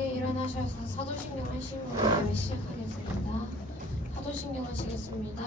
자리에 일어나셔서 사도신경 하시는 분을 시작하겠습니다. 사도신경 하시겠습니다.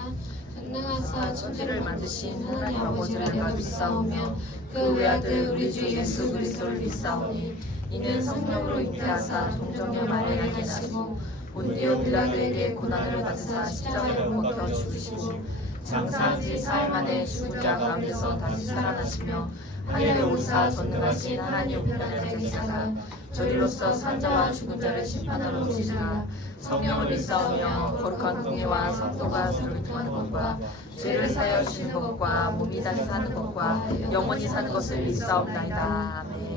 전능하사 천지를 만드신 하나님 아버지를 내가 믿사오며 그 외아들 우리 주 예수 그리스도를 믿사오니 이는 성령으로 잉태하사 동정녀 마리아에게 나시고 본디오 빌라도에게 고난을 받으사 십자가를 못 박혀 죽으시고 장사한 지 사흘 만에 죽은 자 가운데서 다시 살아나시며 하늘에 오르사 전능하신 하나님 우편에 계시다가 저리로서 산자와 죽은 자를 심판하러 오시리라. 성령을 믿사오며 거룩한 공예와 성도가 서로 통하는 것과 죄를 사하여 주시는 것과 몸이 다시 사는 것과 영원히 사는 것을 믿사옵나이다. 아멘.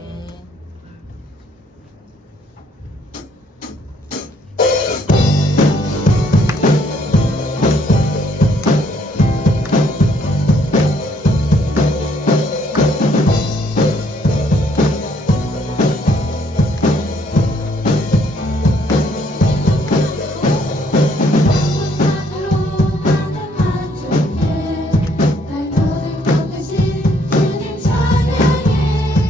주님 찬양해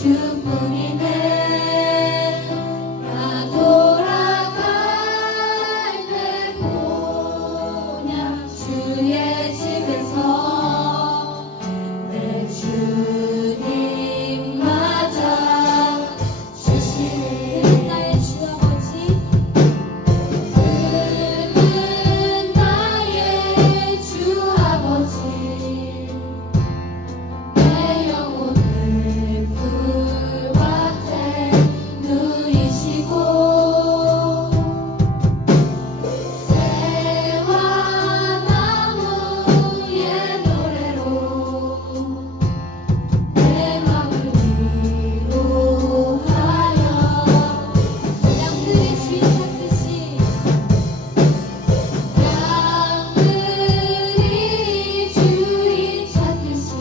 주뿐이네. 나 돌아갈 때 보냐 주의 집에서 내 주님 맞아 주시는 나의 주 아버지, 그는 나의 주 아버지, 내 영혼을 불밭에 누이시고 새와 나무의 노래로 내 맘을 위로하여 양들이 주인 찾듯이 양들이 주인 찾듯이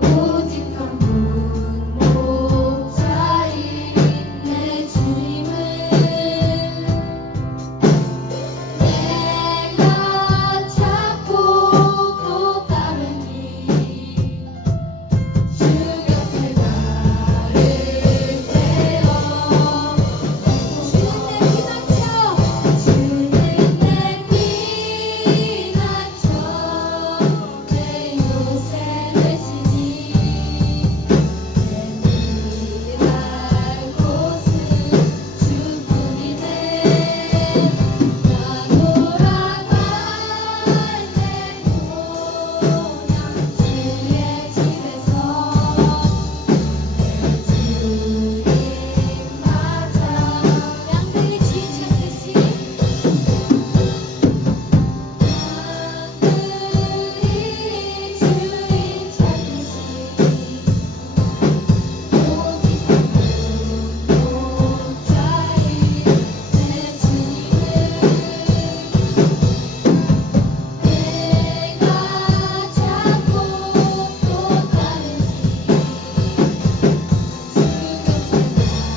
오직 한 분 목자인 내 주님을 내가 찾고 또 따르니 주 곁에 나를 세워 주는 내 피난처 주는 내 피난처 내 요새 되시니 내갈 곳은 주뿐이네. 나 돌아갈 때 보냐 주의 집에서 내 주님 맞아 양들이 주인 찾듯이 양들이 주인 찾듯이 오직 한 분 목자인 내 주님을 내가 찾고 또 따르니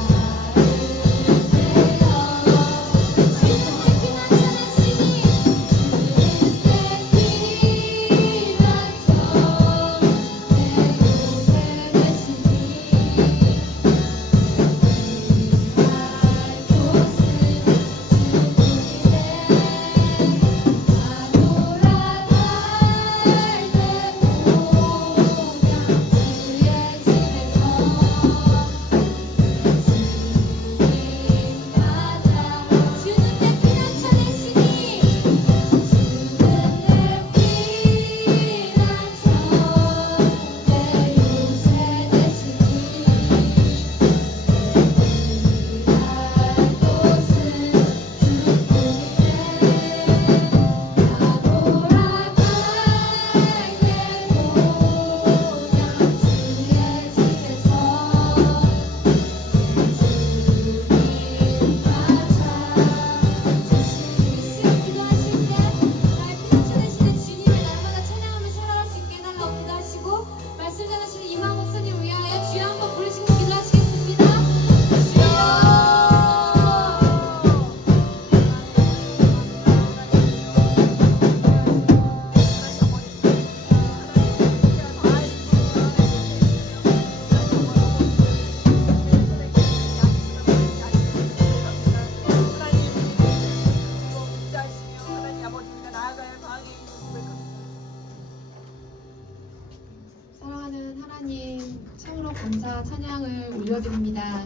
주 사랑하는 하나님, 참으로 감사 찬양을 올려드립니다.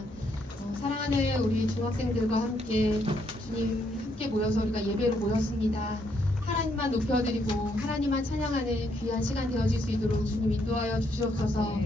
사랑하는 우리 중학생들과 함께 주님 함께 모여서 우리가 예배로 모였습니다. 하나님만 높여드리고 하나님만 찬양하는 귀한 시간 되어질 수 있도록 주님 인도하여 주시옵소서.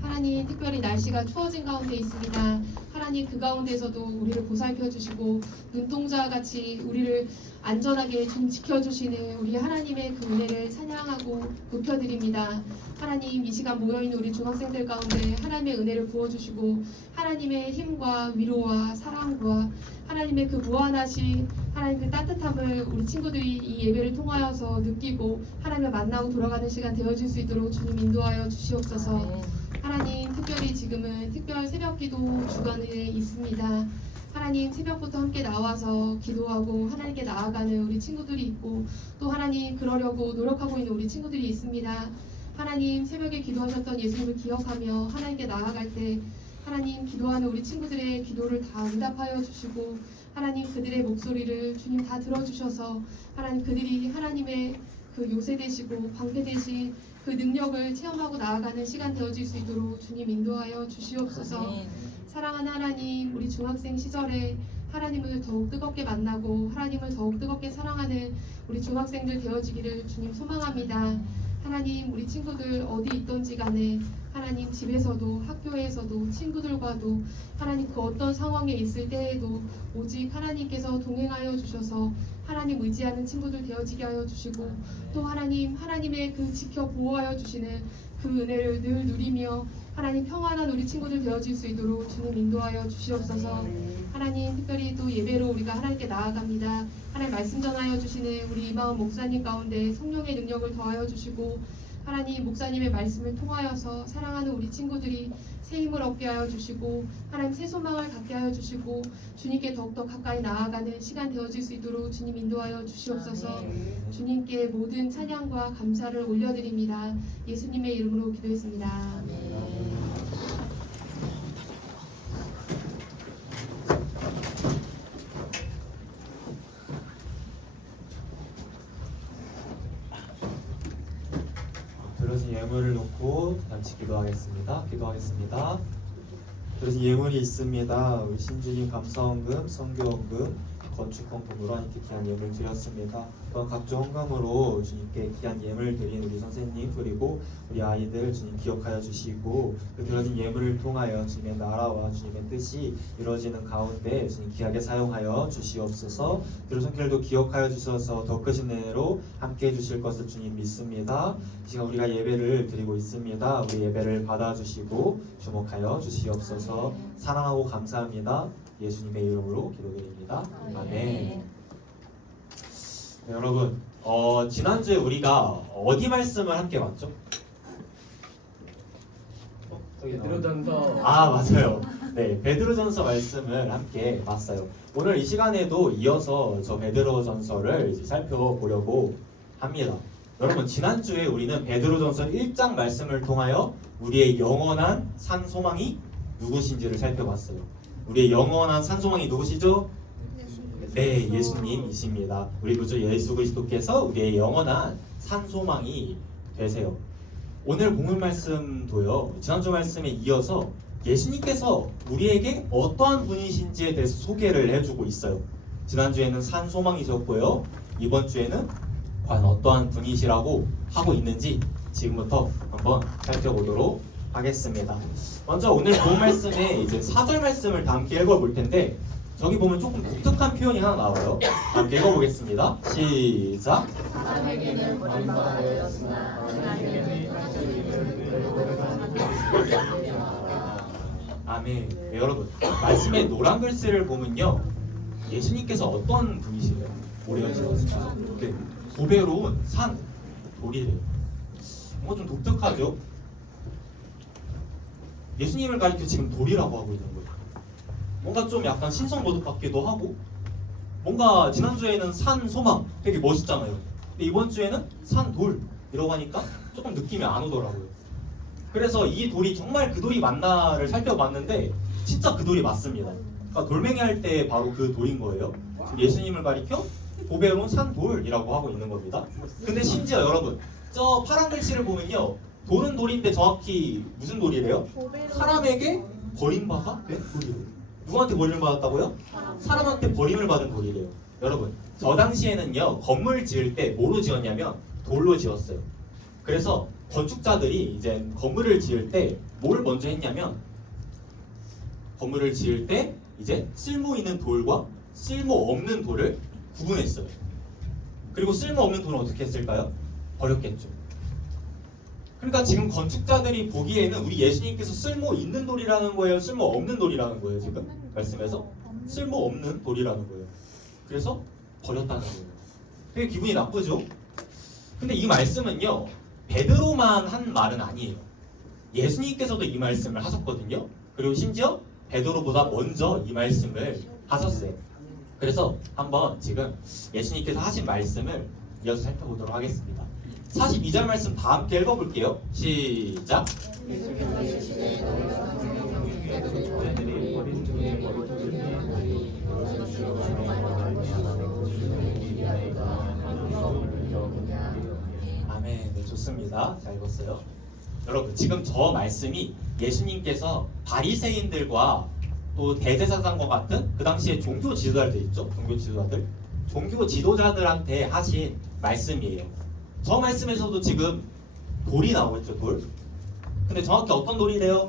하나님, 특별히 날씨가 추워진 가운데 있습니다. 하나님, 그 가운데서도 우리를 보살펴 주시고 눈동자와 같이 우리를 안전하게 좀 지켜주시는 우리 하나님의 그 은혜를 찬양하고 높여드립니다. 하나님, 이 시간 모여있는 우리 중학생들 가운데 하나님의 은혜를 부어주시고 하나님의 힘과 위로와 사랑과 하나님의 그 무한하신 하나님 그 따뜻함을 우리 친구들이 이 예배를 통하여서 느끼고 하나님을 만나고 돌아가는 시간 되어질 수 있도록 주님 인도하여 주시옵소서. 하나님, 특별히 지금은 특별 새벽기도 주간에 있습니다. 하나님, 새벽부터 함께 나와서 기도하고 하나님께 나아가는 우리 친구들이 있고 또 하나님 그러려고 노력하고 있는 우리 친구들이 있습니다. 하나님 새벽에 기도하셨던 예수님을 기억하며 하나님께 나아갈 때 하나님 기도하는 우리 친구들의 기도를 다 응답하여 주시고 하나님 그들의 목소리를 주님 다 들어주셔서 하나님 그들이 하나님의 그 요새 되시고 방패 되신 그 능력을 체험하고 나아가는 시간 되어질 수 있도록 주님 인도하여 주시옵소서. 사랑하는 하나님, 우리 중학생 시절에 하나님을 더욱 뜨겁게 만나고 하나님을 더욱 뜨겁게 사랑하는 우리 중학생들 되어지기를 주님 소망합니다. 하나님, 우리 친구들 어디 있던지 간에 하나님 집에서도 학교에서도 친구들과도 하나님 그 어떤 상황에 있을 때에도 오직 하나님께서 동행하여 주셔서 하나님 의지하는 친구들 되어지게 하여 주시고 또 하나님의 그 지켜 보호하여 주시는 그 은혜를 늘 누리며 하나님 평안한 우리 친구들 되어질 수 있도록 주님 인도하여 주시옵소서. 하나님 특별히 또 예배로 우리가 하나님께 나아갑니다. 하나님 말씀 전하여 주시는 우리 이마음 목사님 가운데 성령의 능력을 더하여 주시고 하나님 목사님의 말씀을 통하여서 사랑하는 우리 친구들이 새 힘을 얻게 하여 주시고 하나님 새 소망을 갖게 하여 주시고 주님께 더욱더 가까이 나아가는 시간 되어질 수 있도록 주님 인도하여 주시옵소서. 주님께 모든 찬양과 감사를 올려드립니다. 예수님의 이름으로 기도했습니다. 들어진 예물을 놓고 같이 기도하겠습니다. 들어진 예물이 있습니다. 우리 신주님 감사헌금, 선교헌금, 건축헌금으로 하나님께 귀한 예물 드렸습니다. 또한 각종 헌금으로 주님께 귀한 예물 드린 우리 선생님 그리고 우리 아이들 주님 기억하여 주시고 그 들어진 예물을 통하여 주님의 나라와 주님의 뜻이 이루어지는 가운데 주님 귀하게 사용하여 주시옵소서. 들어진 길도 기억하여 주셔서 더 크신 은혜로 함께 해주실 것을 주님 믿습니다. 이 시간 우리가 예배를 드리고 있습니다. 우리 예배를 받아주시고 주목하여 주시옵소서. 사랑하고 감사합니다. 예수님의 이름으로 기도드립니다. 아멘. 네, 여러분, 지난주에 우리가 어디 말씀을 함께 봤죠? 베드로전서. 맞아요. 네, 베드로전서 말씀을 함께 봤어요. 오늘 이 시간에도 이어서 저 베드로전서를 이제 살펴보려고 합니다. 여러분, 지난주에 우리는 베드로전서 1장 말씀을 통하여 우리의 영원한 산 소망이 누구신지를 살펴봤어요. 우리의 영원한 산 소망이 누구시죠? 네, 예수님이십니다. 우리 구주 예수 그리스도께서 우리의 영원한 산 소망이 되세요. 오늘 본문 말씀도요, 지난주 말씀에 이어서 예수님께서 우리에게 어떠한 분이신지에 대해서 소개를 해주고 있어요. 지난주에는 산 소망이셨고요, 이번 주에는 과연 어떠한 분이시라고 하고 있는지 지금부터 한번 살펴보도록 하겠습니다. 먼저 오늘 본 말씀에 이제 4절 말씀을 다 함께 읽어볼 텐데 저기 보면 조금 독특한 표현이 하나 나와요. 함께 읽어보겠습니다. 시작. 사람에게는 버림받아 되었으나 하나님은 아멘. 네, 여러분, 말씀의 노란 글씨를 보면요, 예수님께서 어떤 분이시래요? 오래하시면서 네, 보배로운 산 돌이래요. 뭔가 좀 독특하죠? 예수님을 가리켜 지금 돌이라고 하고 있는 거예요. 뭔가 좀 약간 신성모독 같기도 하고, 뭔가 지난주에는 산 소망 되게 멋있잖아요. 근데 이번 주에는 산 돌이라고 하니까 조금 느낌이 안 오더라고요. 그래서 이 돌이 정말 그 돌이 맞나를 살펴봤는데 진짜 그 돌이 맞습니다. 그러니까 돌멩이 할 때 바로 그 돌인 거예요. 예수님을 가리켜 보배로운 산 돌이라고 하고 있는 겁니다. 근데 심지어 여러분, 저 파란 글씨를 보면요, 돌은 돌인데 정확히 무슨 돌이래요? 사람에게 버림받아 된 돌이래요. 누구한테 버림을 받았다고요? 사람한테 버림을 받은 돌이래요. 여러분, 저 당시에는요, 건물 지을 때 뭐로 지었냐면 돌로 지었어요. 그래서 건축자들이 이제 건물을 지을 때 뭘 먼저 했냐면, 건물을 지을 때 이제 쓸모 있는 돌과 쓸모 없는 돌을 구분했어요. 그리고 쓸모 없는 돌은 어떻게 했을까요? 버렸겠죠. 그러니까 지금 건축자들이 보기에는 우리 예수님께서 쓸모 있는 돌이라는 거예요, 쓸모 없는 돌이라는 거예요? 지금 말씀에서 쓸모 없는 돌이라는 거예요. 그래서 버렸다는 거예요. 되게 기분이 나쁘죠? 근데 이 말씀은요, 베드로만 한 말은 아니에요. 예수님께서도 이 말씀을 하셨거든요. 그리고 심지어 베드로보다 먼저 이 말씀을 하셨어요. 그래서 한번 지금 예수님께서 하신 말씀을 이어서 살펴보도록 하겠습니다. 42절 말씀 다 함께 읽어볼게요. 시작. 아멘. 네, 좋습니다. 잘 읽었어요. 여러분, 지금 저 말씀이 예수님께서 바리새인들과 또 대제사장과 같은 그 당시에 종교 지도자들 있죠? 종교 지도자들한테 하신 말씀이에요. 저 말씀에서도 지금 돌이 나오겠죠, 돌. 근데 정확히 어떤 돌이래요?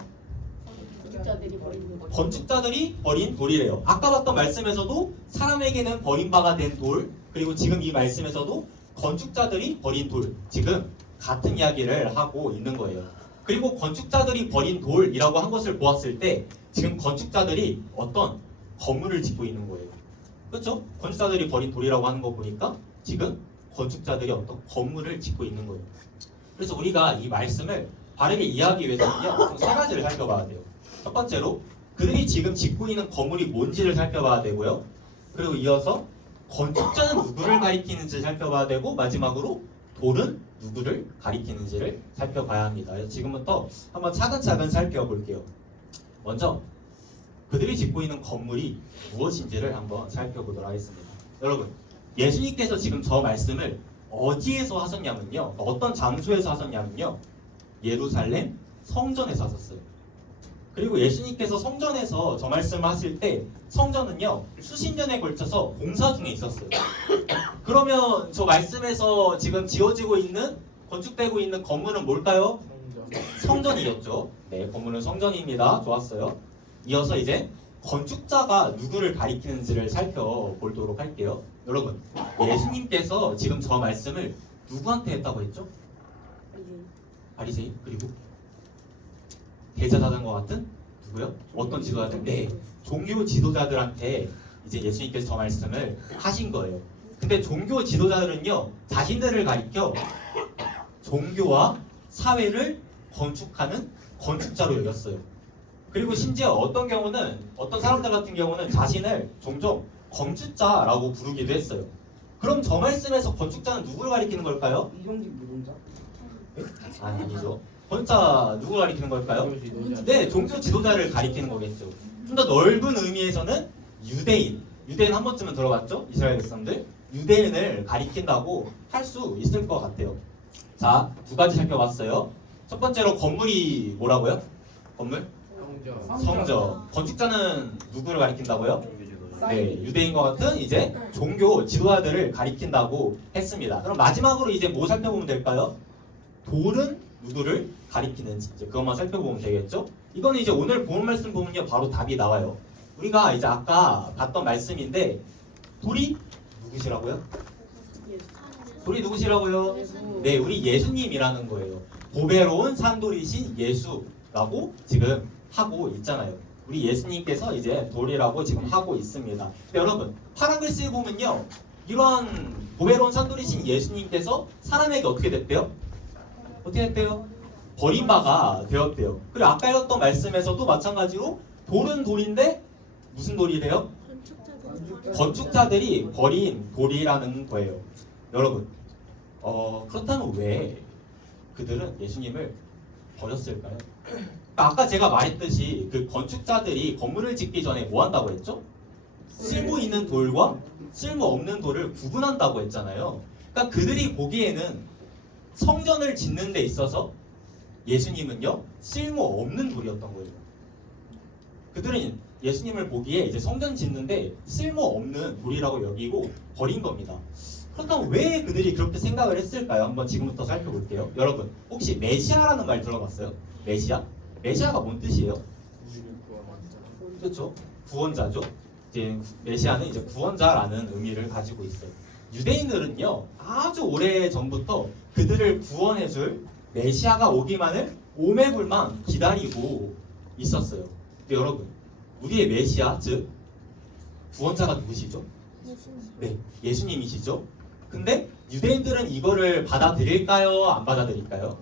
건축자들이 버린 돌이래요. 아까 봤던 말씀에서도 사람에게는 버림바가 된 돌, 그리고 지금 이 말씀에서도 건축자들이 버린 돌, 지금 같은 이야기를 하고 있는 거예요. 그리고 건축자들이 버린 돌이라고 한 것을 보았을 때 지금 건축자들이 어떤 건물을 짓고 있는 거예요. 그렇죠? 건축자들이 버린 돌이라고 하는 거 보니까 지금 건축자들이 어떤 건물을 짓고 있는 거예요. 그래서 우리가 이 말씀을 바르게 이해하기 위해서는요, 세 가지를 살펴봐야 돼요. 첫 번째로 그들이 지금 짓고 있는 건물이 뭔지를 살펴봐야 되고요. 그리고 이어서 건축자는 누구를 가리키는지를 살펴봐야 되고, 마지막으로 돌은 누구를 가리키는지를 살펴봐야 합니다. 그래서 지금부터 한번 차근차근 살펴볼게요. 먼저 그들이 짓고 있는 건물이 무엇인지를 한번 살펴보도록 하겠습니다. 여러분, 예수님께서 지금 저 말씀을 어디에서 하셨냐면요, 어떤 장소에서 하셨냐면요, 예루살렘 성전에서 하셨어요. 그리고 예수님께서 성전에서 저 말씀을 하실 때 성전은요, 수십 년에 걸쳐서 공사 중에 있었어요. 그러면 저 말씀에서 지금 지어지고 있는, 건축되고 있는 건물은 뭘까요? 성전이겠죠. 네, 건물은 성전입니다. 좋았어요. 이어서 이제 건축자가 누구를 가리키는지를 살펴보도록 할게요. 여러분, 예수님께서 지금 저 말씀을 누구한테 했다고 했죠? 바리새인, 그리고 대제사장과 같은 누구요? 어떤 지도자들? 네, 종교 지도자들한테 이제 예수님께서 저 말씀을 하신 거예요. 근데 종교 지도자들은요, 자신들을 가리켜 종교와 사회를 건축하는 건축자로 여겼어요. 그리고 심지어 어떤 경우는, 어떤 사람들 같은 경우는 자신을 종종 건축자라고 부르기도 했어요. 그럼 저 말씀에서 건축자는 누구를 가리키는 걸까요? 이형식 노동자? 아니죠. 건축자 누구를 가리키는 걸까요? 네, 종교 지도자를 가리키는 거겠죠. 좀 더 넓은 의미에서는 유대인 한 번쯤은 들어봤죠? 이스라엘 백성들. 유대인을 가리킨다고 할 수 있을 것 같아요. 자, 두 가지 살펴봤어요. 첫 번째로 건물이 뭐라고요? 건물? 성전. 건축자는 누구를 가리킨다고요? 네, 유대인과 같은 이제 종교 지도자들을 가리킨다고 했습니다. 그럼 마지막으로 이제 뭐 살펴보면 될까요? 돌은 누구를 가리키는지, 이제 그것만 살펴보면 되겠죠? 이거는 이제 오늘 본 말씀 보면요, 바로 답이 나와요. 우리가 이제 아까 봤던 말씀인데, 돌이 누구시라고요? 돌이 누구시라고요? 네, 우리 예수님이라는 거예요. 보배로운 산돌이신 예수라고 지금 하고 있잖아요. 우리 예수님께서 이제 돌이라고 지금 하고 있습니다. 여러분, 파란 글씨에 보면요, 이러한 보배로운 산돌이신 예수님께서 사람에게 어떻게 됐대요? 어떻게 됐대요? 버림바가 되었대요. 그리고 아까 읽었던 말씀에서도 마찬가지로 돌은 돌인데 무슨 돌이래요? 건축자들이 버린 돌이라는 거예요. 여러분, 그렇다면 왜 그들은 예수님을 버렸을까요? 아까 제가 말했듯이 그 건축자들이 건물을 짓기 전에 뭐 한다고 했죠? 쓸모 있는 돌과 쓸모 없는 돌을 구분한다고 했잖아요. 그러니까 그들이 보기에는 성전을 짓는 데 있어서 예수님은요, 쓸모 없는 돌이었던 거예요. 그들은 예수님을 보기에 이제 성전 짓는데 쓸모 없는 돌이라고 여기고 버린 겁니다. 그렇다면 왜 그들이 그렇게 생각을 했을까요? 한번 지금부터 살펴볼게요. 여러분, 혹시 메시아라는 말 들어봤어요? 메시아? 메시아가 뭔 뜻이에요? 그렇죠? 구원자죠. 이제 메시아는 이제 구원자라는 의미를 가지고 있어요. 유대인들은요, 아주 오래 전부터 그들을 구원해줄 메시아가 오기만을 오매불망 기다리고 있었어요. 근데 여러분, 우리의 메시아, 즉 구원자가 누구시죠? 네, 예수님이시죠. 근데 유대인들은 이거를 받아들일까요? 안 받아들일까요?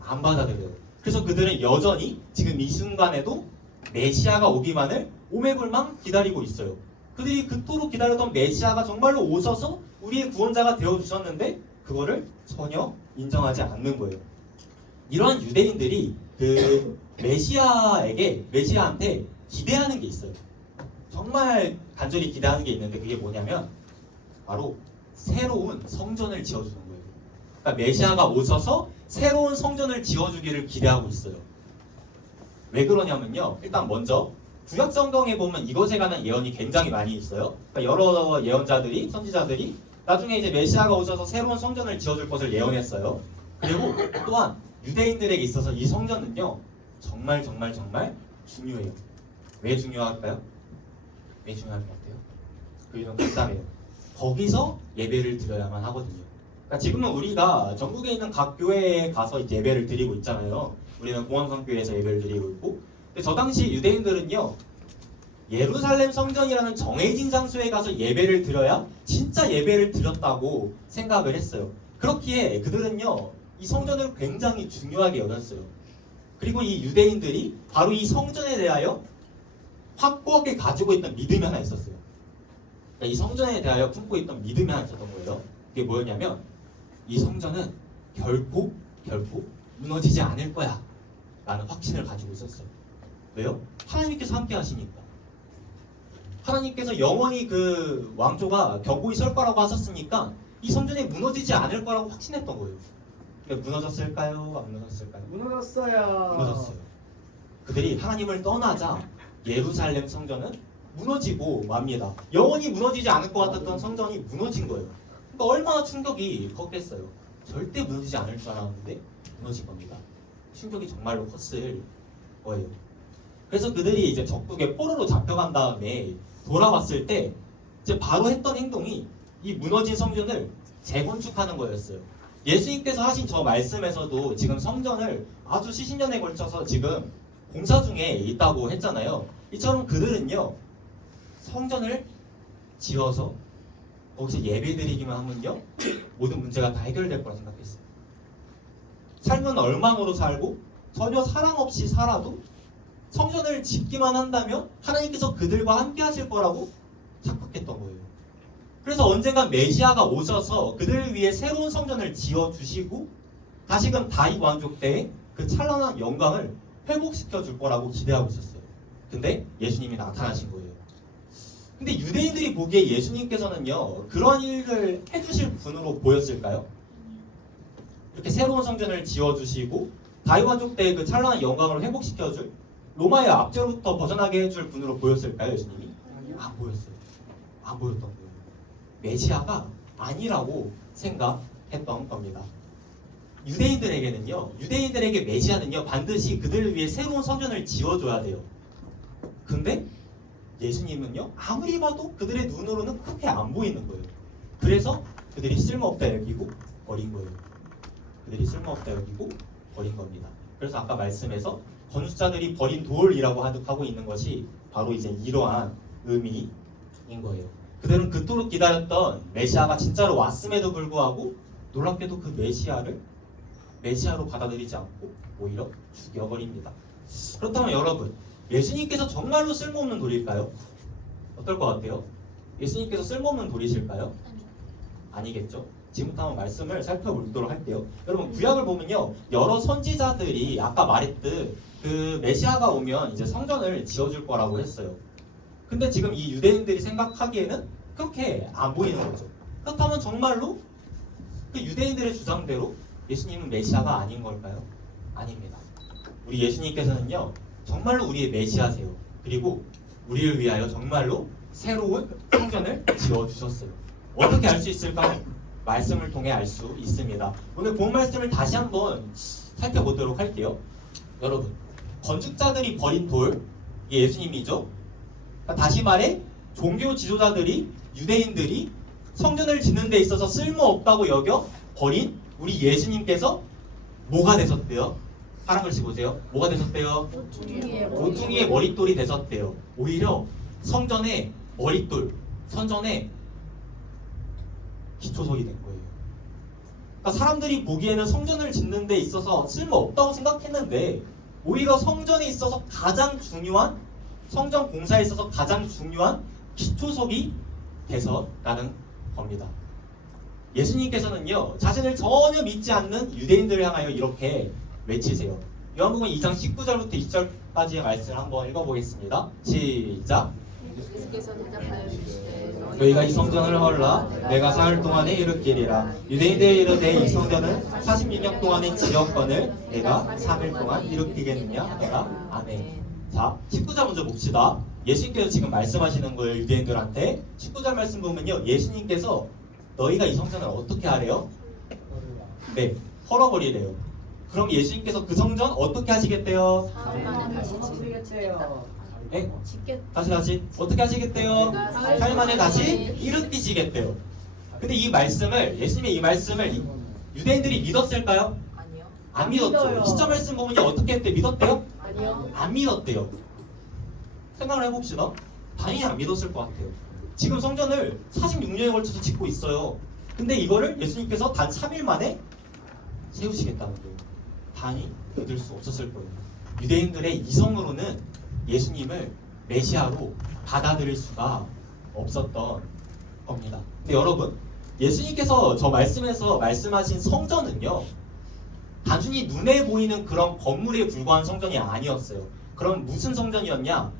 안 받아들여요. 그래서 그들은 여전히 지금 이 순간에도 메시아가 오기만을 오매불망 기다리고 있어요. 그들이 그토록 기다렸던 메시아가 정말로 오셔서 우리의 구원자가 되어주셨는데 그거를 전혀 인정하지 않는 거예요. 이러한 유대인들이 그 메시아한테 기대하는 게 있어요. 정말 간절히 기대하는 게 있는데 그게 뭐냐면 바로 새로운 성전을 지어주는 거예요. 그러니까 메시아가 오셔서 새로운 성전을 지어주기를 기대하고 있어요. 왜 그러냐면요. 일단 먼저 구약 성경에 보면 이것에 관한 예언이 굉장히 많이 있어요. 그러니까 여러 예언자들이, 선지자들이 나중에 이제 메시아가 오셔서 새로운 성전을 지어줄 것을 예언했어요. 그리고 또한 유대인들에게 있어서 이 성전은요 정말 중요해요. 왜 중요할까요? 왜 중요할 것 같아요? 그 이유는 간단해요. 거기서 예배를 드려야만 하거든요. 그러니까 지금은 우리가 전국에 있는 각 교회에 가서 예배를 드리고 있잖아요. 우리는 공원성교회에서 예배를 드리고 있고, 근데 저 당시 유대인들은요 예루살렘 성전이라는 정해진 장소에 가서 예배를 드려야 진짜 예배를 드렸다고 생각을 했어요. 그렇기에 그들은요 이 성전을 굉장히 중요하게 여겼어요. 그리고 이 유대인들이 바로 이 성전에 대하여 확고하게 가지고 있던 믿음이 하나 있었어요. 그러니까 이 성전에 대하여 품고 있던 믿음이 하나 있었던 거예요. 그게 뭐였냐면 이 성전은 결코 무너지지 않을 거야 라는 확신을 가지고 있었어요. 왜요? 하나님께서 함께 하시니까. 하나님께서 영원히 그 왕조가 견고히 설 거라고 하셨으니까 이 성전이 무너지지 않을 거라고 확신했던 거예요. 근데 무너졌을까요? 안 무너졌을까요? 무너졌어요. 무너졌어요. 그들이 하나님을 떠나자 예루살렘 성전은 무너지고 맙니다. 영원히 무너지지 않을 것 같았던 성전이 무너진 거예요. 그러니까 얼마나 충격이 컸겠어요. 절대 무너지지 않을 줄 알았는데 무너진 겁니다. 충격이 정말로 컸을 거예요. 그래서 그들이 이제 적국에 포로로 잡혀간 다음에 돌아왔을 때 이제 바로 했던 행동이 이 무너진 성전을 재건축하는 거였어요. 예수님께서 하신 저 말씀에서도 지금 성전을 아주 시신년에 걸쳐서 지금 공사 중에 있다고 했잖아요. 이처럼 그들은요 성전을 지어서 거기서 예배드리기만 하면요 모든 문제가 다 해결될 거라 생각했어요. 삶은 얼망으로 살고 전혀 사랑 없이 살아도 성전을 짓기만 한다면 하나님께서 그들과 함께 하실 거라고 착각했던 거예요. 그래서 언젠간 메시아가 오셔서 그들을 위해 새로운 성전을 지어주시고 다시금 다윗 왕족 때의 그 찬란한 영광을 회복시켜 줄 거라고 기대하고 있었어요. 근데 예수님이 나타나신 거예요. 근데 유대인들이 보기에 예수님께서는요 그런 일을 해주실 분으로 보였을까요? 이렇게 새로운 성전을 지어주시고 다윗 왕족 때의 그 찬란한 영광을 회복시켜줄 로마의 압제로부터 벗어나게 해줄 분으로 보였을까요? 예수님이? 안 보였어요. 안 보였던 거예요. 메시아가 아니라고 생각했던 겁니다. 유대인들에게 메시아는요 반드시 그들을 위해 새로운 성전을 지어줘야 돼요. 근데 예수님은요 아무리 봐도 그들의 눈으로는 그렇게 안 보이는 거예요. 그래서 그들이 쓸모없다 여기고 버린 거예요. 그들이 쓸모없다 여기고 버린 겁니다. 그래서 아까 말씀에서 건축자들이 버린 돌이라고 하고 있는 것이 바로 이제 이러한 의미인 거예요. 그들은 그토록 기다렸던 메시아가 진짜로 왔음에도 불구하고 놀랍게도 그 메시아로 받아들이지 않고 오히려 죽여버립니다. 그렇다면 여러분, 예수님께서 정말로 쓸모없는 돌일까요? 어떨 것 같아요? 예수님께서 쓸모없는 돌이실까요? 아니겠죠? 지금부터 한번 말씀을 살펴보도록 할게요. 여러분 구약을 보면요 여러 선지자들이 아까 말했듯 그 메시아가 오면 이제 성전을 지어줄 거라고 했어요. 근데 지금 이 유대인들이 생각하기에는 그렇게 안 보이는 거죠. 그렇다면 정말로 그 유대인들의 주장대로 예수님은 메시아가 아닌 걸까요? 아닙니다. 우리 예수님께서는요 정말로 우리의 메시아세요. 그리고 우리를 위하여 정말로 새로운 성전을 지어주셨어요. 어떻게 알 수 있을까요? 말씀을 통해 알 수 있습니다. 오늘 본 말씀을 다시 한번 살펴보도록 할게요. 여러분, 건축자들이 버린 돌이 예수님이죠. 그러니까 다시 말해 종교 지도자들이 유대인들이 성전을 짓는 데 있어서 쓸모없다고 여겨 버린 우리 예수님께서 뭐가 되셨대요? 파란 글씨 보세요. 뭐가 되셨대요? 모퉁이의 머릿돌이 되셨대요. 오히려 성전의 머릿돌, 성전의 기초석이 된 거예요. 그러니까 사람들이 보기에는 성전을 짓는 데 있어서 쓸모없다고 생각했는데 오히려 성전에 있어서 가장 중요한 성전 공사에 있어서 가장 중요한 기초석이 돼서라는 겁니다. 예수님께서는요 자신을 전혀 믿지 않는 유대인들을 향하여 이렇게 외치세요. 요한복음 2장 19절부터 20절까지의 말씀을 한번 읽어보겠습니다. 시작. 예수께서 대답하여 이르시되 너희가 이 성전을 헐라 내가 사흘 동안에 일으키리라. 유대인들이 이르되 이 성전은 46년 동안의 지역권을 내가 3일 동안 일으키겠느냐 하더라. 아멘. 자 19절 먼저 봅시다. 예수님께서 지금 말씀하시는 거예요 유대인들한테. 19절 말씀 보면요 예수님께서 너희가 이 성전을 어떻게 하래요? 네 헐어버리래요. 그럼 예수님께서 그 성전 어떻게 하시겠대요? 사흘 만에 다시 짓겠다. 네? 다시 어떻게 하시겠대요? 8일 만에 다시 일으키시겠대요. 근데 이 말씀을 예수님의 이 말씀을 유대인들이 믿었을까요? 아니요. 안 믿었죠. 시점 말씀 보면요 어떻게 했대? 믿었대요? 아니요. 안 믿었대요. 생각을 해봅시다. 당연히 안 믿었을 것 같아요. 지금 성전을 46년에 걸쳐서 짓고 있어요. 근데 이거를 예수님께서 단 3일 만에 세우시겠다는 거예요. 당연히 믿을 수 없었을 거예요. 유대인들의 이성으로는 예수님을 메시아로 받아들일 수가 없었던 겁니다. 근데 여러분, 예수님께서 저 말씀에서 말씀하신 성전은요, 단순히 눈에 보이는 그런 건물에 불과한 성전이 아니었어요. 그럼 무슨 성전이었냐?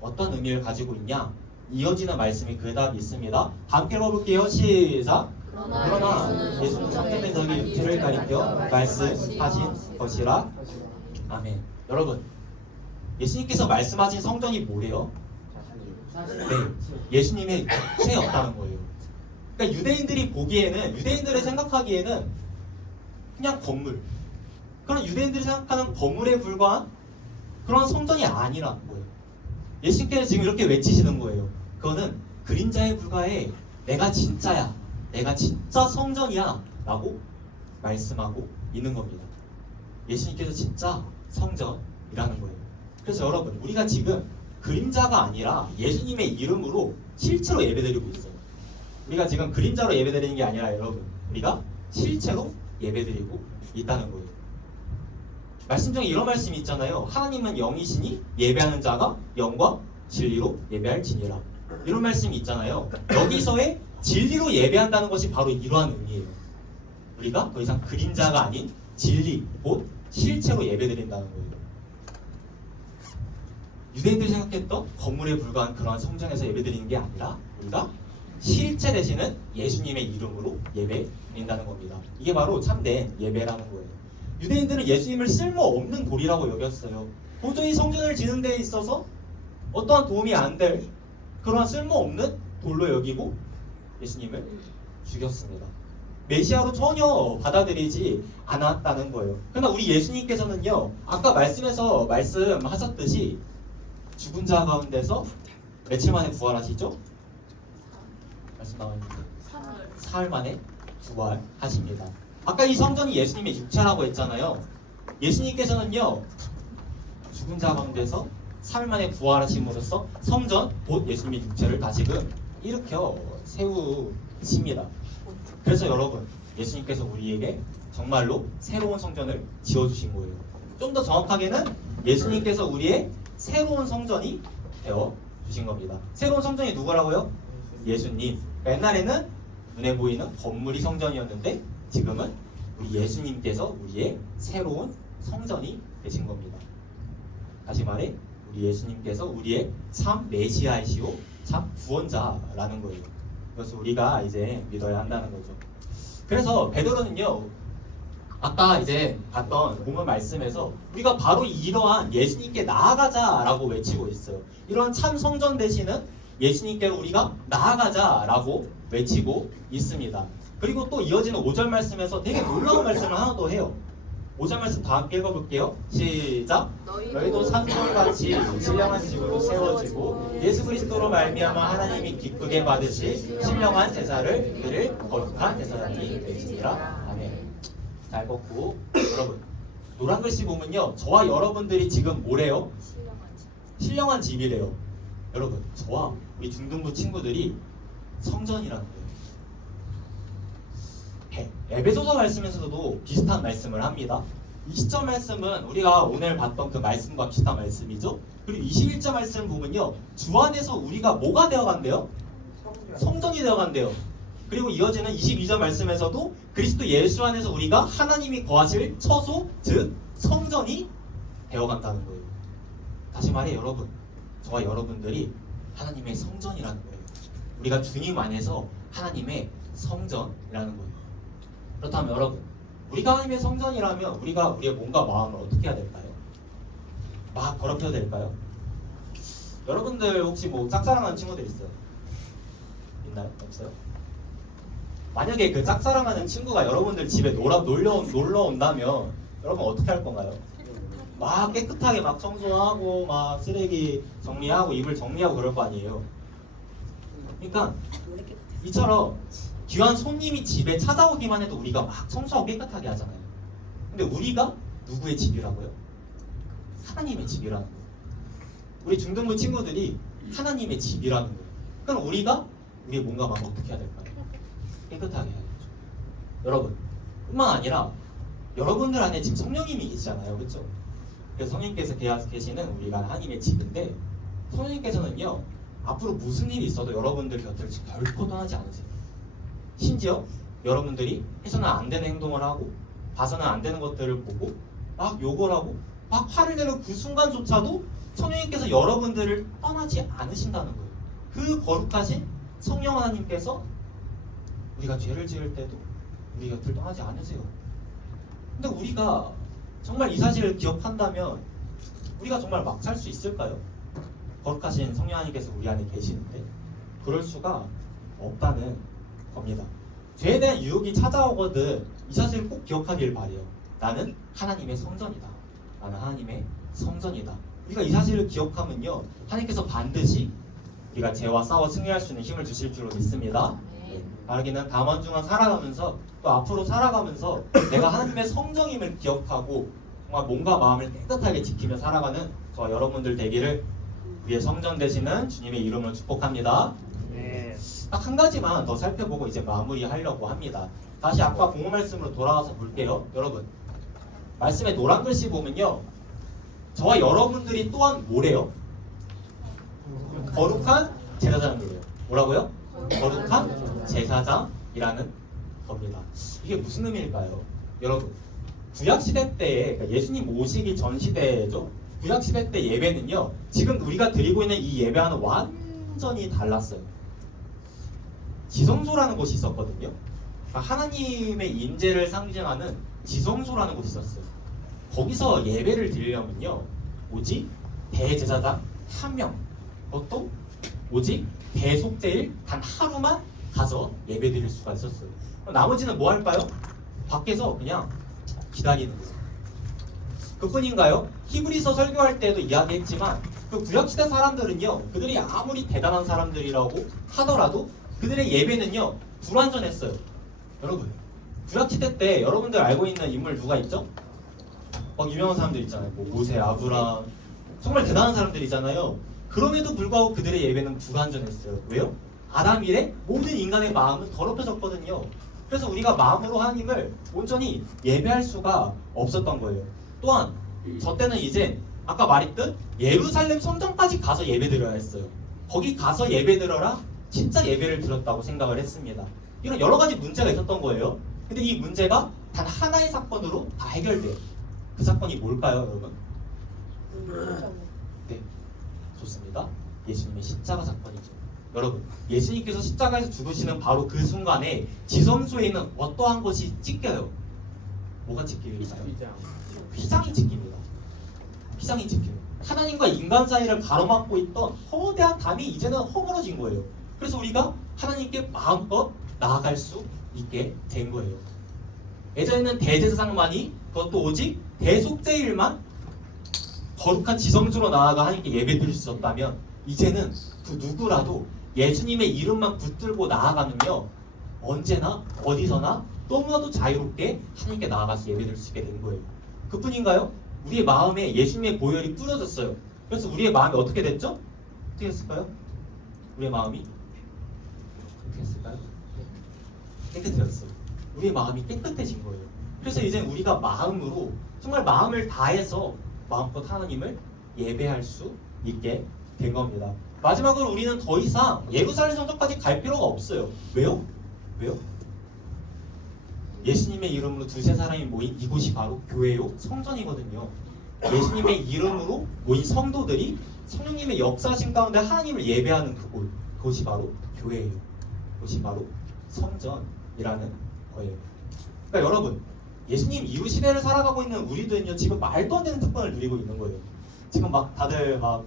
어떤 의미를 가지고 있냐? 이어지는 말씀이 그 답이 있습니다. 함께 읽어볼게요. 시작. 그러나 예수는 성전의 저기 육체를 가리켜 말씀하신 것이라. 아멘. 여러분, 예수님께서 말씀하신 성전이 뭐래요? 네, 예수님의 육체였다는 거예요. 그러니까 유대인들이 보기에는, 유대인들이 생각하기에는 그냥 건물, 그런 유대인들이 생각하는 건물에 불과한 그런 성전이 아니라는 거예요. 예수님께서 지금 이렇게 외치시는 거예요. 그거는 그림자에 불과해. 내가 진짜야. 내가 진짜 성전이야. 라고 말씀하고 있는 겁니다. 예수님께서 진짜 성전이라는 거예요. 그래서 여러분, 우리가 지금 그림자가 아니라 예수님의 이름으로 실제로 예배드리고 있어요. 우리가 지금 그림자로 예배드리는 게 아니라 여러분, 우리가 실제로 예배드리고 있다는 거예요. 말씀 중에 이런 말씀이 있잖아요. 하나님은 영이시니 예배하는 자가 영과 진리로 예배할지니라. 이런 말씀이 있잖아요. 여기서의 진리로 예배한다는 것이 바로 이러한 의미예요. 우리가 더 이상 그림자가 아닌 진리, 곧 실체로 예배드린다는 거예요. 유대인들이 생각했던 건물에 불과한 그러한 성전에서 예배드리는 게 아니라 우리가 실체 되시는 예수님의 이름으로 예배드린다는 겁니다. 이게 바로 참된 예배라는 거예요. 유대인들은 예수님을 쓸모없는 돌이라고 여겼어요. 도저히 성전을 지는 데 있어서 어떠한 도움이 안 될 그러한 쓸모없는 돌로 여기고 예수님을 죽였습니다. 메시아로 전혀 받아들이지 않았다는 거예요. 그러나 우리 예수님께서는요, 아까 말씀에서 말씀하셨듯이 죽은 자 가운데서 며칠 만에 부활하시죠? 말씀 나와있는데 사흘 만에 부활하십니다. 아까 이 성전이 예수님의 육체라고 했잖아요. 예수님께서는요, 죽은 자 가운데서 3일 만에 부활하심으로써 성전, 곧 예수님의 육체를 다시금 일으켜 세우십니다. 그래서 여러분, 예수님께서 우리에게 정말로 새로운 성전을 지어주신 거예요. 좀 더 정확하게는 예수님께서 우리의 새로운 성전이 되어 주신 겁니다. 새로운 성전이 누구라고요? 예수님. 그러니까 옛날에는 눈에 보이는 건물이 성전이었는데 지금은 우리 예수님께서 우리의 새로운 성전이 되신 겁니다. 다시 말해, 우리 예수님께서 우리의 참 메시아이시오, 참 구원자라는 거예요. 그래서 우리가 이제 믿어야 한다는 거죠. 그래서 베드로는요, 아까 이제 봤던 본문 말씀에서 우리가 바로 이러한 예수님께 나아가자라고 외치고 있어요. 이러한 참 성전 되시는 예수님께로 우리가 나아가자라고 외치고 있습니다. 그리고 또 이어지는 5절 말씀에서 되게 놀라운 말씀을 하나 더 해요. 5절 말씀 다 함께 읽어볼게요. 시작. 너희도 산돌같이 신령한 집으로 세워지고 예수 그리스도로 말미암아 하나님이 기쁘게 받으실 신령한 제사를 드릴 거룩한 제사장이 되시니라. 아멘. 잘 읽었고, 여러분, 노란 글씨 보면요, 저와 여러분들이 지금 뭐래요? 신령한 집이래요. 여러분, 저와 우리 중등부 친구들이 성전이라는 거예요. 에베소서 말씀에서도 비슷한 말씀을 합니다. 20절 말씀은 우리가 오늘 봤던 그 말씀과 비슷한 말씀이죠. 그리고 21절 말씀 보면요, 주 안에서 우리가 뭐가 되어간대요? 성전이 되어간대요. 그리고 이어지는 22절 말씀에서도 그리스도 예수 안에서 우리가 하나님이 거하실 처소, 즉 성전이 되어간다는 거예요. 다시 말해 여러분, 저와 여러분들이 하나님의 성전이라는 거예요. 우리가 주님 안에서 하나님의 성전이라는 거예요. 그렇다면 여러분, 우리가 하나님의 성전이라면 우리가 우리의 몸과 마음을 어떻게 해야 될까요? 막 더럽혀야 될까요? 여러분들 혹시 뭐 짝사랑하는 친구들 있어요? 있나요? 없어요? 만약에 그 짝사랑하는 친구가 여러분들 집에 놀러 온다면 여러분 어떻게 할 건가요? 막 깨끗하게 막 청소하고 막 쓰레기 정리하고 이불 정리하고 그럴 거 아니에요. 그러니까 이처럼 귀한 손님이 집에 찾아오기만 해도 우리가 막 청소하고 깨끗하게 하잖아요. 근데 우리가 누구의 집이라고요? 하나님의 집이라는 거예요. 우리 중등부 친구들이 하나님의 집이라는 거예요. 그럼 우리가 우리의 몸과 마음 어떻게 해야 될까요? 깨끗하게 해야겠죠. 여러분, 뿐만 아니라 여러분들 안에 지금 성령님이 계시잖아요. 그렇죠? 그래서 성령님께서 계시는 우리가 하나님의 집인데 성령님께서는요 앞으로 무슨 일이 있어도 여러분들 곁을 결코 떠나지 않으세요. 심지어 여러분들이 해서는 안 되는 행동을 하고 봐서는 안 되는 것들을 보고 막 욕을 하고 막 화를 내는 그 순간조차도 성령님께서 여러분들을 떠나지 않으신다는 거예요. 그 거룩하신 성령 하나님께서 우리가 죄를 지을 때도 우리 곁을 떠나지 않으세요. 근데 우리가 정말 이 사실을 기억한다면 우리가 정말 막 살 수 있을까요? 거룩하신 성령 하나님께서 우리 안에 계시는데 그럴 수가 없다는 겁니다. 죄에 대한 유혹이 찾아오거든 이 사실을 꼭 기억하길 바래요. 나는 하나님의 성전이다. 나는 하나님의 성전이다. 우리가 이 사실을 기억하면요 하나님께서 반드시 우리가 죄와 싸워 승리할 수 있는 힘을 주실 줄로 믿습니다. 바라기는 다만 중간 살아가면서 또 앞으로 살아가면서 내가 하나님의 성정임을 기억하고 정말 몸과 마음을 깨끗하게 지키며 살아가는 저와 여러분들 되기를 우리의 성전 되시는 주님의 이름으로 축복합니다. 딱 한 가지만 더 살펴보고 이제 마무리하려고 합니다. 다시 아까 공부 말씀으로 돌아가서 볼게요. 여러분 말씀에 노란 글씨 보면요 저와 여러분들이 또한 뭐래요? 거룩한 제사장이래요. 뭐라고요? 거룩한 제사장이라는 겁니다. 이게 무슨 의미일까요? 여러분 구약시대 때에 그러니까 예수님 오시기 전 시대죠. 구약시대 때 예배는요 지금 우리가 드리고 있는 이 예배와는 완전히 달랐어요. 지성소라는 곳이 있었거든요. 그러니까 하나님의 임재를 상징하는 지성소라는 곳이 있었어요. 거기서 예배를 드리려면요 오직 대제사장 한 명, 그것도 오직 대속제일 단 하루만 가서 예배 드릴 수가 있었어요. 나머지는 뭐 할까요? 밖에서 그냥 기다리는 거예요. 그뿐인가요? 히브리서 설교할 때도 이야기했지만 그 구약시대 사람들은요 그들이 아무리 대단한 사람들이라고 하더라도 그들의 예배는요 불완전했어요. 여러분 구약시대 때 여러분들 알고 있는 인물 누가 있죠? 막 유명한 사람들 있잖아요. 뭐 모세, 아브라함 정말 대단한 사람들이잖아요. 그럼에도 불구하고 그들의 예배는 불완전했어요. 왜요? 아담 이래 모든 인간의 마음은 더럽혀졌거든요. 그래서 우리가 마음으로 하나님을 온전히 예배할 수가 없었던 거예요. 또한 저 때는 이제 아까 말했듯 예루살렘 성전까지 가서 예배드려야 했어요. 거기 가서 예배드려라 진짜 예배를 드렸다고 생각을 했습니다. 이런 여러 가지 문제가 있었던 거예요. 근데 이 문제가 단 하나의 사건으로 다 해결돼요. 그 사건이 뭘까요, 여러분? 네, 좋습니다. 예수님의 십자가 사건이죠. 여러분, 예수님께서 십자가에서 죽으시는 바로 그 순간에 지성소에 있는 어떠한 것이 찢겨요? 뭐가 찢길까요? 휘장이 찢깁니다. 휘장이 찢겨요. 하나님과 인간 사이를 가로막고 있던 거대한 담이 이제는 허물어진 거예요. 그래서 우리가 하나님께 마음껏 나아갈 수 있게 된 거예요. 예전에는 대제사장만이 그것도 오직 대속제일만 거룩한 지성소로 나아가 하나님께 예배드릴 수 있었다면 이제는 그 누구라도 예수님의 이름만 붙들고 나아가면요 언제나 어디서나 너무나도 자유롭게 하나님께 나아가서 예배드릴 수 있게 된 거예요. 그뿐인가요? 우리의 마음에 예수님의 보혈이 뿌려졌어요. 그래서 우리의 마음이 어떻게 됐죠? 어떻게 했을까요? 우리의 마음이 어떻게 했을까요? 깨끗해졌어요. 우리의 마음이 깨끗해진 거예요. 그래서 이제 우리가 마음으로 정말 마음을 다해서 마음껏 하나님을 예배할 수 있게 된 겁니다. 마지막으로 우리는 더 이상 예루살렘 성전까지 갈 필요가 없어요. 왜요? 왜요? 예수님의 이름으로 두세 사람이 모인 이곳이 바로 교회요, 성전이거든요. 예수님의 이름으로 모인 성도들이 성령님의 역사하신 가운데 하나님을 예배하는 그곳이 바로 교회예요. 그것이 바로 성전이라는 거예요. 그러니까 여러분, 예수님 이후 시대를 살아가고 있는 우리들은요, 지금 말도 안 되는 특권을 누리고 있는 거예요. 지금 막 다들 막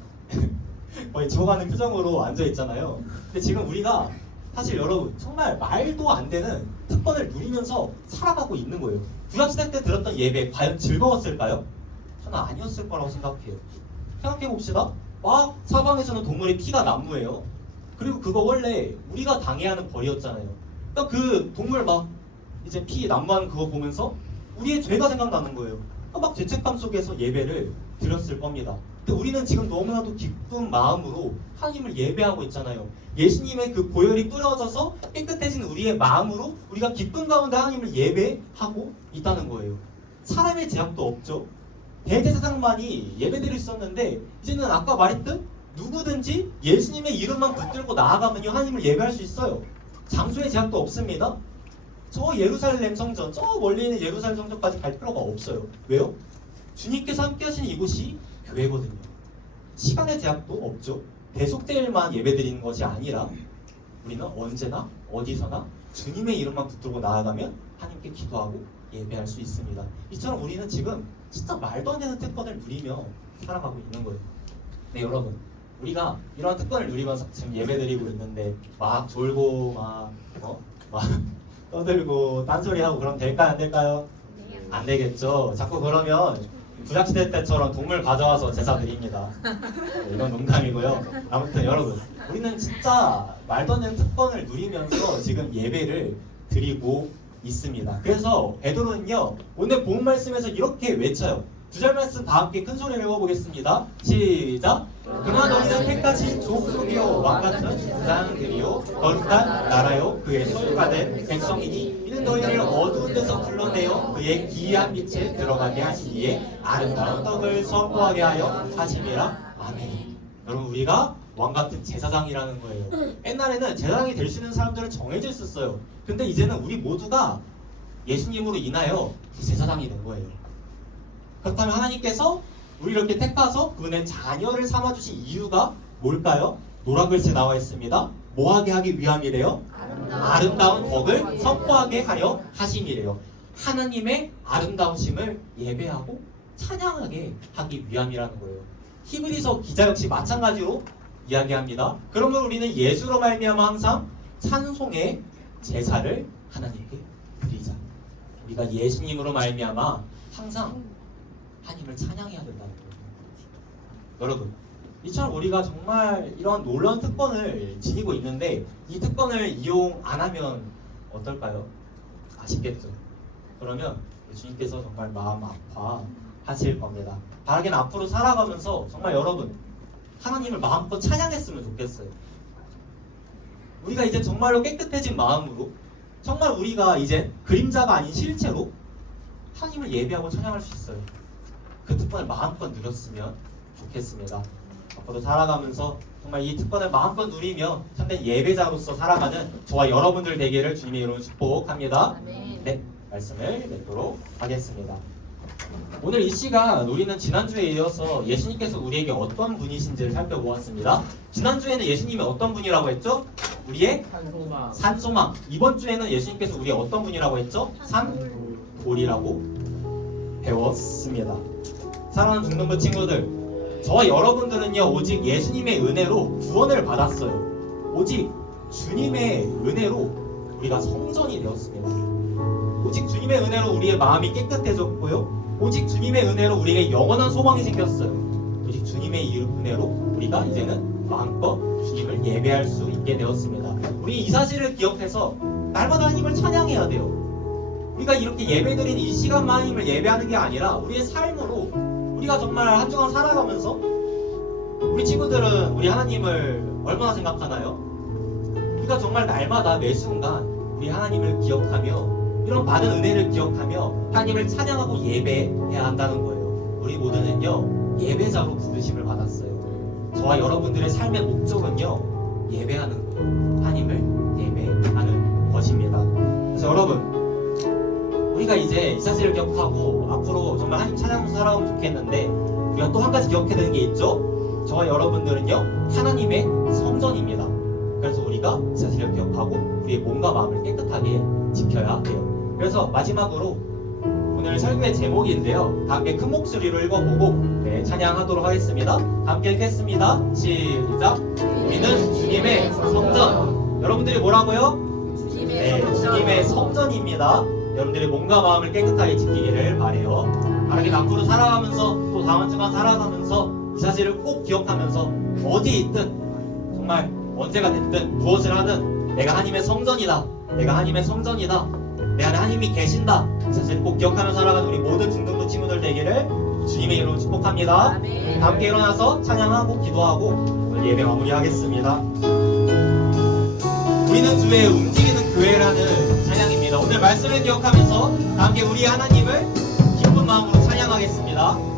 거의 지워가는 표정으로 앉아 있잖아요. 근데 지금 우리가 사실 여러분 정말 말도 안 되는 특권을 누리면서 살아가고 있는 거예요. 구약시대 때 들었던 예배 과연 즐거웠을까요? 저는 아니었을 거라고 생각해요. 생각해 봅시다. 막 사방에서는 동물의 피가 난무해요. 그리고 그거 원래 우리가 당해야 하는 벌이었잖아요. 그러니까 그 동물 막 이제 피 난무하는 그거 보면서 우리의 죄가 생각나는 거예요. 그러니까 막 죄책감 속에서 예배를 드렸을 겁니다. 근데 우리는 지금 너무나도 기쁜 마음으로 하나님을 예배하고 있잖아요. 예수님의 그 보혈이 뿌려져서 깨끗해진 우리의 마음으로 우리가 기쁜 가운데 하나님을 예배하고 있다는 거예요. 사람의 제약도 없죠. 대제사장만이 예배드릴 수 있었는데 이제는 아까 말했듯 누구든지 예수님의 이름만 붙들고 나아가면요, 하나님을 예배할 수 있어요. 장소의 제약도 없습니다. 저 예루살렘 성전, 저 멀리 있는 예루살렘 성전까지 갈 필요가 없어요. 왜요? 주님께서 함께 하시는 이곳이 교회거든요. 시간의 제약도 없죠. 대속제일만 예배드리는 것이 아니라 우리는 언제나 어디서나 주님의 이름만 붙들고 나아가면 하나님께 기도하고 예배할 수 있습니다. 이처럼 우리는 지금 진짜 말도 안 되는 특권을 누리며 살아가고 있는 거예요. 네, 여러분, 우리가 이런 특권을 누리면서 지금 예배드리고 있는데 막 졸고 막 떠들고 딴소리하고 그러면 될까요? 안 될까요? 안 되겠죠. 자꾸 그러면 구약시대 때처럼 동물 가져와서 제사 드립니다. 네, 이건 농담이고요. 아무튼 여러분, 우리는 진짜 말도 안 되는 특권을 누리면서 지금 예배를 드리고 있습니다. 그래서 베드로는요, 오늘 본 말씀에서 이렇게 외쳐요. 두 절 말씀 다 함께 큰 소리를 읽어보겠습니다. 시작! 그러나 너희는 택하신 족속이요 왕같은 제사장들이요 거룩한 나라요 그의 소유가 된 백성이니 이는 너희를 어두운 데서 불러내어 그의 기이한 빛에 들어가게 하시기에 아름다운 덕을 선포하게 하여 하심이라. 아멘. 여러분, 우리가 왕같은 제사장이라는 거예요. 옛날에는 제사장이 될 수 있는 사람들은 정해져 있었어요. 근데 이제는 우리 모두가 예수님으로 인하여 제사장이 된 거예요. 그렇다면 하나님께서 우리 이렇게 택하서 그분의 자녀를 삼아주신 이유가 뭘까요? 노란 글씨 나와 있습니다. 뭐하게 하기 위함이래요? 아름다운 덕을 선포하게 하려 하심이래요. 하나님의 아름다우심을 예배하고 찬양하게 하기 위함이라는 거예요. 히브리서 기자 역시 마찬가지로 이야기합니다. 그러면 우리는 예수로 말미암아 항상 찬송의 제사를 하나님께 드리자. 우리가 예수님으로 말미암아 항상 하나님을 찬양해야 된다는 거예요. 여러분, 이처럼 우리가 정말 이런 놀라운 특권을 지니고 있는데 이 특권을 이용 안 하면 어떨까요? 아쉽겠죠. 그러면 주님께서 정말 마음 아파하실 겁니다. 바라기는 앞으로 살아가면서 정말 여러분 하나님을 마음껏 찬양했으면 좋겠어요. 우리가 이제 정말로 깨끗해진 마음으로 정말 우리가 이제 그림자가 아닌 실체로 하나님을 예배하고 찬양할 수 있어요. 그 특권을 마음껏 누렸으면 좋겠습니다. 앞으로 살아가면서 정말 이 특권을 마음껏 누리며 참된 예배자로서 살아가는 저와 여러분들 되기를 주님의 이름으로 축복합니다. 네, 말씀을 맺도록 하겠습니다. 오늘 이 시간 우리는 지난주에 이어서 예수님께서 우리에게 어떤 분이신지를 살펴보았습니다. 지난주에는 예수님이 어떤 분이라고 했죠? 우리의 산소망. 이번 주에는 예수님께서 우리의 어떤 분이라고 했죠? 산돌이라고 배웠습니다. 사랑하는 중등부 친구들, 저와 여러분들은요 오직 예수님의 은혜로 구원을 받았어요. 오직 주님의 은혜로 우리가 성전이 되었습니다. 오직 주님의 은혜로 우리의 마음이 깨끗해졌고요, 오직 주님의 은혜로 우리에게 영원한 소망이 생겼어요. 오직 주님의 은혜로 우리가 이제는 마음껏 주님을 예배할 수 있게 되었습니다. 우리 이 사실을 기억해서 날마다 하나님을 찬양해야 돼요. 우리가 이렇게 예배드리는 이 시간만 하나님을 예배하는 게 아니라 우리의 삶으로 우리가 정말 한 주간 살아가면서 우리 친구들은 우리 하나님을 얼마나 생각하나요? 우리가 정말 날마다 매 순간 우리 하나님을 기억하며 이런 많은 은혜를 기억하며 하나님을 찬양하고 예배해야 한다는 거예요. 우리 모두는요 예배자로 부르심을 받았어요. 저와 여러분들의 삶의 목적은요 예배하는 거예요. 하나님을 예배하는 것입니다. 그래서 여러분, 우리가 이제 이 사실을 기억하고 앞으로 정말 하나님 찬양하면서 살아가면 좋겠는데, 우리가 또 한 가지 기억해야 되는 게 있죠. 저와 여러분들은요, 하나님의 성전입니다. 그래서 우리가 이 사실을 기억하고 우리의 몸과 마음을 깨끗하게 지켜야 돼요. 그래서 마지막으로 오늘 설교의 제목인데요, 다 함께 큰 목소리로 읽어보고 찬양하도록 하겠습니다. 함께 읽겠습니다. 시작. 우리는 주님의 성전. 여러분들이 뭐라고요? 주님의 성전입니다. 여러분들의 몸과 마음을 깨끗하게 지키기를 바래요. 하나님 앞으로 살아가면서 또 다음 주만 살아가면서 이 사실을 꼭 기억하면서 어디 있든 정말 언제가 됐든 무엇을 하든 내가 하나님의 성전이다. 내가 하나님의 성전이다. 내 안에 하나님이 계신다. 이 사실을 꼭 기억하면서 살아가는 우리 모든 중등부 친구들 되기를 주님의 이름으로 축복합니다. 함께 일어나서 찬양하고 기도하고 오늘 예배 마무리하겠습니다. 우리는 주의 움직이는 교회라는 찬양입니다. 오늘 말씀을 기억하면서 함께 우리 하나님을 기쁜 마음으로 찬양하겠습니다.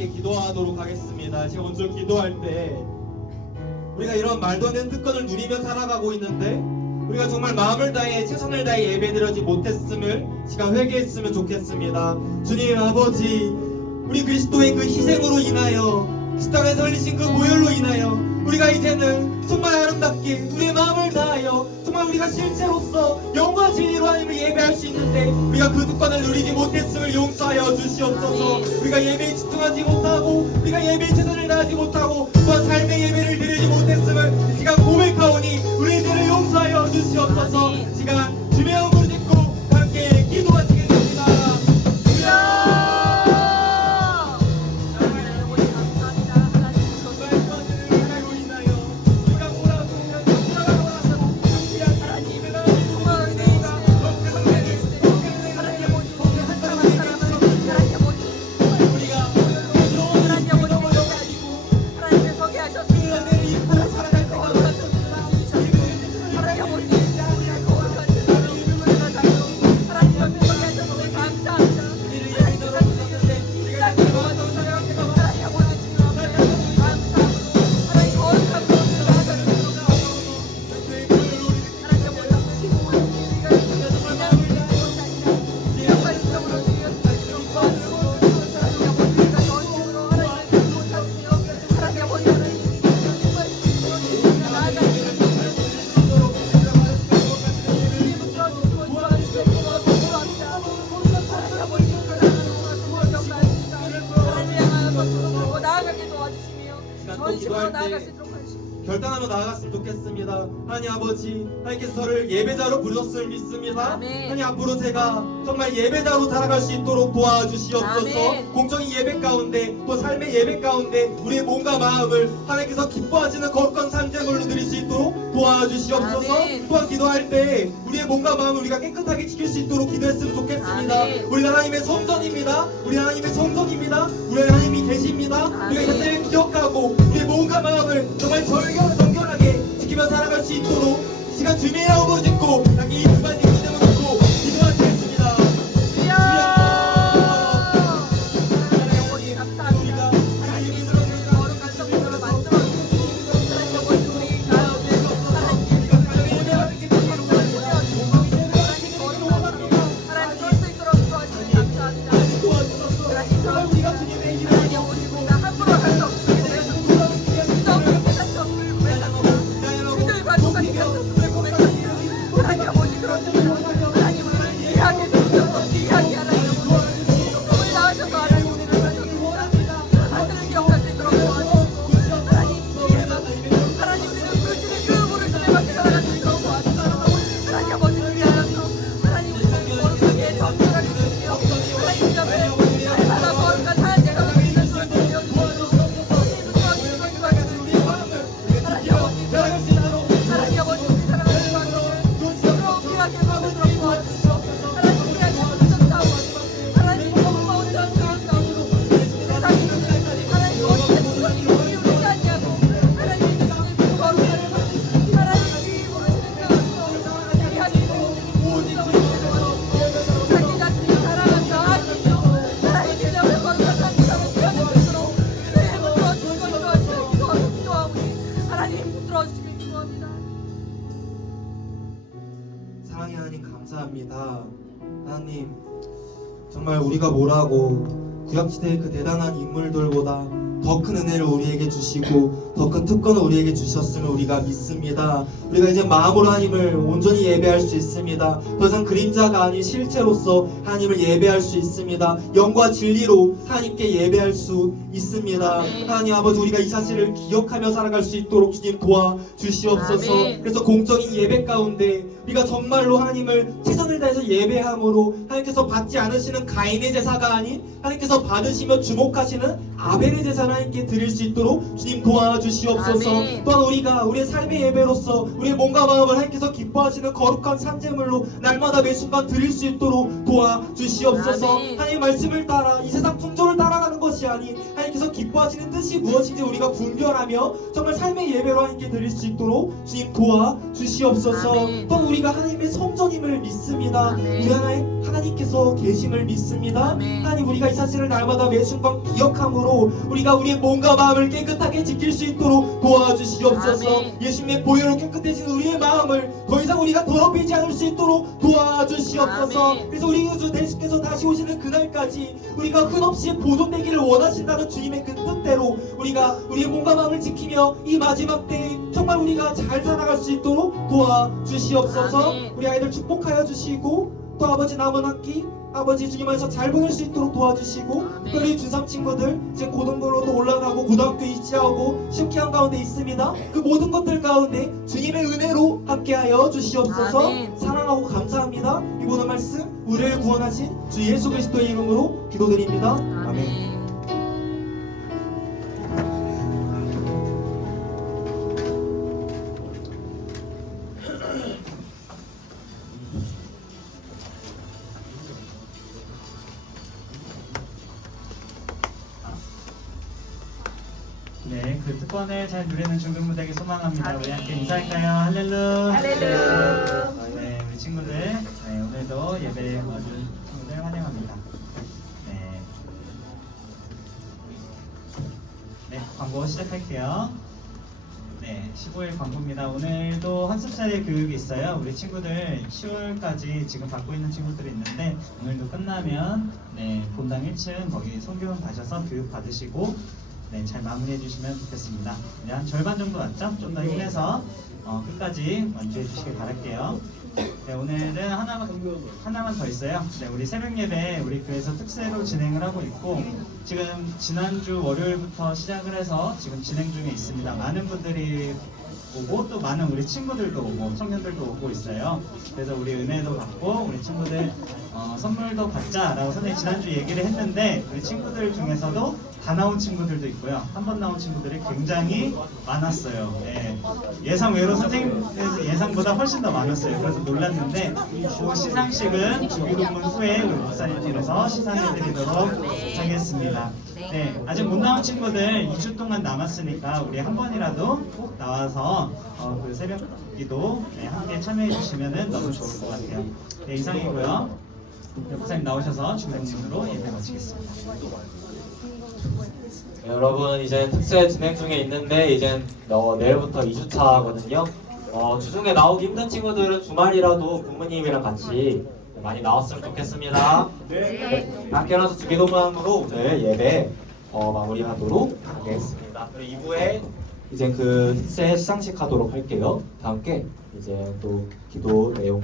기도하도록 하겠습니다. 제가 먼저 기도할 때 우리가 이런 말도 안 되는 특권을 누리며 살아가고 있는데 우리가 정말 마음을 다해 최선을 다해 예배드리지 못했음을 시간 회개했으면 좋겠습니다. 주님 아버지, 우리 그리스도의 그 희생으로 인하여 십자가에서 흘리신 그 보혈로 인하여 우리가 이제는 정말 아름답게 우리의 마음을 다하여 정말 우리가 실체로서 영과 진리로 하나님을 예배할 수 있는데 우리가 그 특권을 누리지 못했음을 용서하여 주시옵소서. 우리가 예배에 집중하지 못하고 우리가 예배에 최선을 다하지 못하고 또한 삶의 예배를 드리지 못했음을 이 시간 고백하오니 우리의 죄를 용서하여 주시옵소서. 시간 주의 이름으로 짓고 함께 기도하시겠습니다. 결단하며 나아갔으면 좋겠습니다. 하나님 아버지, 하나님께서 저를 예배자로 부르셨음을 믿습니다. 하나님 앞으로 제가 정말 예배자로 살아갈 수 있도록 도와주시옵소서. 공적인 예배 가운데 또 삶의 예배 가운데 우리의 몸과 마음을 하나님께서 기뻐하시는 거룩한 삶제물로 드릴 수 있도록 도와주시옵소서. 또한 기도할 때 우리의 몸과 마음을 우리가 깨끗하게 지킬 수 있도록 기도했으면 좋겠습니다. 우리 하나님의 성전입니다. 우리 하나님의 성전입니다. 우리 하나님이 계십니다. 우리가 이것을 기억하고 우리의 몸과 마음을 정말 정결하게 지키며 살아갈 수 있도록 이 시간 주님의 이름으로 짓고 자기 두 가지 기도를 듣고 기도하시겠습니다. 사랑의 하나님 감사합니다. 하나님 정말 우리가 뭐라고 구약시대의 그 대단한 인물들보다 더 큰 은혜를 우리에게 주시고 더 큰 특권을 우리에게 주셨음을 우리가 믿습니다. 우리가 이제 마음으로 하나님을 온전히 예배할 수 있습니다. 더 이상 그림자가 아닌 실체로서 하나님을 예배할 수 있습니다. 영과 진리로 하나님께 예배할 수 있습니다. 하나님 아버지, 우리가 이 사실을 기억하며 살아갈 수 있도록 주님 도와주시옵소서. 그래서 공적인 예배 가운데 우리가 정말로 하나님을 최선을 다해서 예배함으로 하나님께서 받지 않으시는 가인의 제사가 아닌 하나님께서 받으시며 주목하시는 아벨의 제사를 하나님께 드릴 수 있도록 주님 도와주시옵소서. 또한 우리가 우리의 삶의 예배로서 우리의 몸과 마음을 하나님께서 기뻐하시는 거룩한 산재물로 날마다 매 순간 드릴 수 있도록 도와주시옵소서. 하나님의 말씀을 따라 이 세상 풍조를 따라가는 것이 아닌 하나님께서 기뻐하시는 뜻이 무엇인지 우리가 분별하며 정말 삶의 예배로 하나님께 드릴 수 있도록 주님 도와주시옵소서. 또한 우리가 하나님의 성전임을 믿습니다. 우리 하나님께서 계심을 믿습니다. 하나님, 우리가 이 사실을 날마다 매 순간 기억함으로 우리가 우리의 몸과 마음을 깨끗하게 지킬 수 있도록 도와주시옵소서. 아멘. 예수님의 보혈로 깨끗해진 우리의 마음을 더 이상 우리가 더럽히지 않을 수 있도록 도와주시옵소서. 아멘. 그래서 우리 구주 대주께서 다시 오시는 그날까지 우리가 흔없이 보존되기를 원하신다는 주님의 그 뜻대로 우리가 우리의 몸과 마음을 지키며 이 마지막 때에 정말 우리가 잘 살아갈 수 있도록 도와주시옵소서. 아멘. 우리 아이들 축복하여 주시고 또 아버지 남은 학기 아버지 주님 안에서 잘 보낼 수 있도록 도와주시고 아멘. 특별히 중3 친구들 지금 고등부로도 올라가고 고등학교 입시하고 시험기한 가운데 있습니다. 그 모든 것들 가운데 주님의 은혜로 함께하여 주시옵소서. 아멘. 사랑하고 감사합니다. 이 모든 말씀 우리를 구원하신 주 예수 그리스도의 이름으로 기도드립니다. 아멘. 아멘. 네, 그 특권을 잘 누리는 중등부대에게 소망합니다. 우리 함께 인사할까요? 할렐루야. 할렐루야. 네, 우리 친구들, 네, 오늘도 예배 와준 친구들 환영합니다. 네, 네, 광고 시작할게요. 네, 15일 광고입니다. 오늘도 한습자리 교육이 있어요. 우리 친구들 10월까지 지금 받고 있는 친구들이 있는데 오늘도 끝나면 네, 본당 1층 거기 성교원 가셔서 교육 받으시고 네, 잘 마무리해 주시면 좋겠습니다. 네, 한 절반 정도 왔죠? 좀 더 힘내서 끝까지 완주해 주시길 바랄게요. 네, 오늘은 하나만 더 있어요. 네, 우리 새벽 예배 우리 교회에서 특세로 진행을 하고 있고 지금 지난주 월요일부터 시작을 해서 지금 진행 중에 있습니다. 많은 분들이 오고 또 많은 우리 친구들도 오고 청년들도 오고 있어요. 그래서 우리 은혜도 받고 우리 친구들 선물도 받자라고 선생님이 지난주 얘기를 했는데 우리 친구들 중에서도 다 나온 친구들도 있고요. 한 번 나온 친구들이 굉장히 많았어요. 네. 예상 외로 선생님 예상보다 훨씬 더 많았어요. 그래서 놀랐는데 그 시상식은 주기도문 후에 우리 목사님께서 시상해드리도록 하겠습니다. 네, 아직 못 나온 친구들 2주 동안 남았으니까 우리 한 번이라도 꼭 나와서 그 새벽 기도 네, 함께 참여해 주시면 너무 좋을 것 같아요. 네, 이상이고요. 네, 목사님 나오셔서 중간중으로 예배 마치겠습니다. 네, 여러분 이제 특세 진행 중에 있는데 이제 내일부터 2주차거든요. 주중에 나오기 힘든 친구들은 주말이라도 부모님이랑 같이 많이 나왔으면 좋겠습니다. 네. 함께라서 주기도문으로 오늘 예배 마무리하도록 하겠습니다. 그리고 2부에 이제 그 특세 시상식 하도록 할게요. 다 함께 이제 또 기도 내용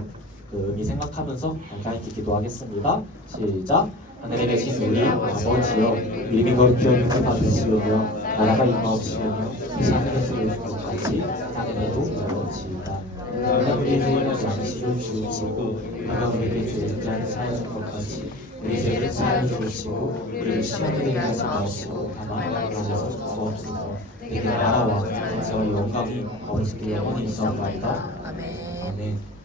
그 의미 생각하면서 함께 기도하겠습니다. 시작. 하늘에 계신 우리 아버지여, 이름이 거룩히 받으시오며 나라가 임하옵시오며 하늘에서 이루어진 같이 하늘에도 이루어지이다. 너희가 우리에게 양식을 주시고 우리가 우리에게 죄진 자를 사하는 것 같이 우리 죄를 사하여 주시고 우리를 시험에 들게 하지 마시고 다만 악에서 구하옵소서. 내게 나라와 권세와 영광이 어디서도 영원히 있사옵나이다. 아멘.